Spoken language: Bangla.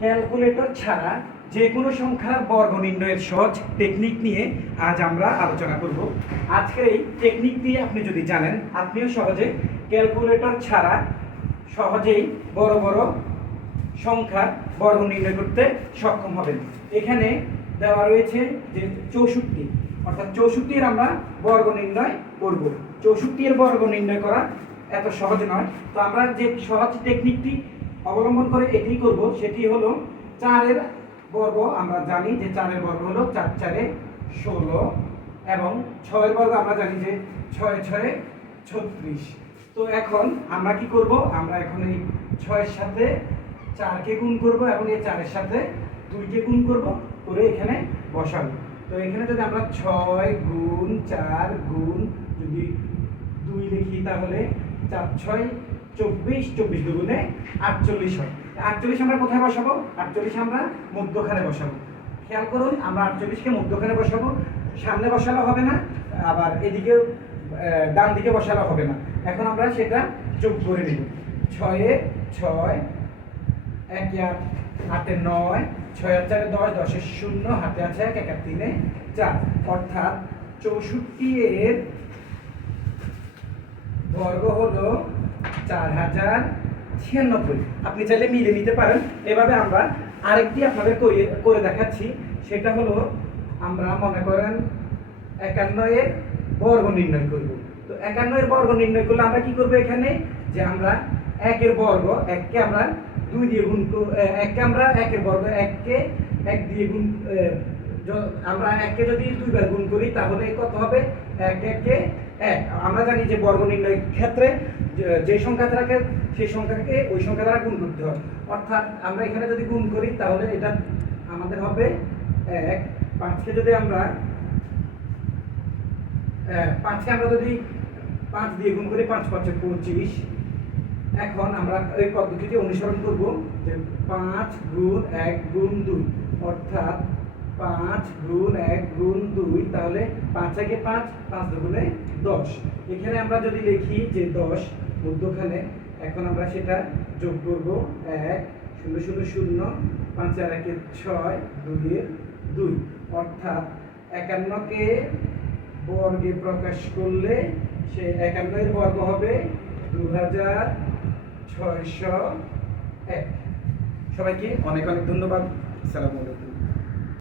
ক্যালকুলেটর ছাড়া যে কোনো সংখ্যার বর্গ নির্ণয়ের সহজ টেকনিক নিয়ে আজ আমরা আলোচনা করব। আজকের এই টেকনিক দিয়ে আপনি যদি জানেন, আপনিও সহজে ক্যালকুলেটর ছাড়া সহজেই বড় বড় সংখ্যার বর্গ নির্ণয় করতে সক্ষম হবেন। এখানে দেওয়া রয়েছে যে 64, অর্থাৎ 64-এর আমরা বর্গ নির্ণয় করব। 64-এর বর্গ নির্ণয় করা এত সহজ নয়। তো আমরা যে সহজ টেকনিকটি অবলম্বন করে এটি করব, সেটি হলো 4-এর বর্গ। আমরা জানি যে 4-এর বর্গ হলো 4 4 16 এবং 6-এর বর্গ আমরা জানি যে 6 6 36। তো এখন আমরা কি করব, আমরা এখন এই 6-এর সাথে 4-কে গুণ করব এবং এই 4-এর সাথে 2-কে গুণ করব, করে এখানে বসাবো। তো এখানে যদি আমরা 6 গুণ 4 গুণ যদি 2 লিখি, তাহলে 4 6 24, 24 দুগুণে 48 হয়। 48 আমরা কোথায় বসাবো? 48 আমরা মধ্যখানে বসাবো। খেয়াল করুন, আমরা 48-কে মধ্যখানে বসাবো, সামনে বসালে হবে না, আবার এদিকে ডান দিকে বসালে হবে না। এখন আমরা সেটা যোগ করে নেব। 6 6, 1 8, 8 9, 6 4 10, 10 0, হাতে আছে 1, 1 3 4, অর্থাৎ 64-এর বর্গ হলো 4096। আপনি চাইলে মিলে নিতে পারেন। এভাবে আমরা আরেকটি আপনাদের করে দেখাচ্ছি। সেটা হলো, আমরা মনে করেন 51-এর বর্গ নির্ণয় করব। তো 51-এর বর্গ নির্ণয় করলে আমরা কি করব, এখানে যে আমরা 1-এর বর্গ, 1-কে আমরা 2 দিয়ে গুণ করব, 1-কে আমরা 1-এর বর্গ 1-কে 1 দিয়ে গুণ, আমরা 1-কে যদি 2 বার গুণ করি তাহলে কত হবে? 1 1 1। আমরা জানি যে বর্গ নির্ণয়ের ক্ষেত্রে যে সংখ্যা থাকে সেই সংখ্যাকে ওই সংখ্যা দ্বারা গুণ করতে হয়। অর্থাৎ আমরা এখানে যদি গুণ করি তাহলে এটা আমাদের হবে 1। 5-কে যদি আমরা 5-কে আমরা যদি 5 দিয়ে গুণ করি, 5 5 25। এখন আমরা এই পদ্ধতিটি অনুসরণ করব যে 5 গুণ 1 গুণ 2, অর্থাৎ 5 গুণ 1 গুণ 2, তাহলে 5 1 5, 5 দুগুণে 10। এখানে আমরা যদি লিখি যে 10 মধ্যখানে, এখন আমরা সেটা যোগ করব। 1 0 0 0, 5 আর 1 6, 2 এর 2, অর্থাৎ 51-কে বর্গে প্রকাশ করলে সে 51-এর বর্গ হবে 2601। সবাইকে অনেক অনেক ধন্যবাদ। আসসালামু আলাইকুম।